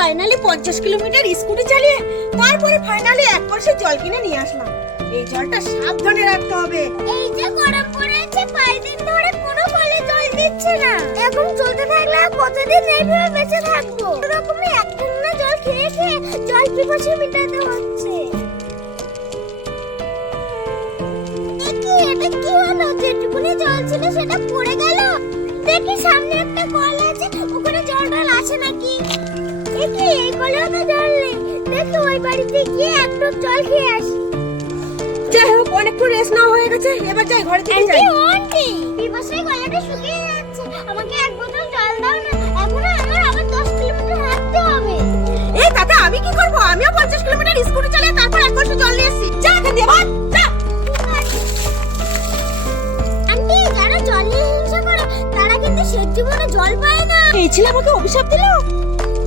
Finally 50 kilometre scooty চালিয়ে তারপরে finally এক কলসি জল কিনে নিয়ে আসলাম। এই জলটা সাবধানে রাখতে হবে। এই যে গরম পড়েছে 5 দিন ধরে কোনো কলে জল দিচ্ছে না। এখন চলতে থাকলে কতদিন এইভাবে বেঁচে থাকবো? এরকমই একটানা জল খেয়ে খেয়ে জল পিপাসা মেটাতে হচ্ছে। এটা কি হলো? যেটুকুনি জল ছিল সেটা পড়ে গেল। দেখি সামনে একটা কল আছে, ওখানে জল আসে নাকি। দেখি এই কলেও তো জল নেই। দেখি ওই বাড়িতে গিয়ে একটু জল খেয়ে আসি। যাই হোক, অনেকক্ষণ রেস্ট নেওয়া হয়ে গেছে, এবার যাই ঘরে থেকে যাই। আন্টি পিপাসায় গলাটা শুকিয়ে যাচ্ছে, আমাকে এক বোতল জল দাও না। এখন আমার আবার 10 কিলোমিটার হাঁটতে হবে। এই কাকা, আমি কি করব? আমিও 50 কিলোমিটার স্কুটি চালিয়ে তারপর এক কলসি জল নিয়ে এসেছি। যা এখান দিয়ে ভাগ, যা। আন্টি যারা জল নিয়ে হিংসা করে তারা কিন্তু শেষ জীবনে জল পায় না। এই ছেলে আমাকে অভিশাপ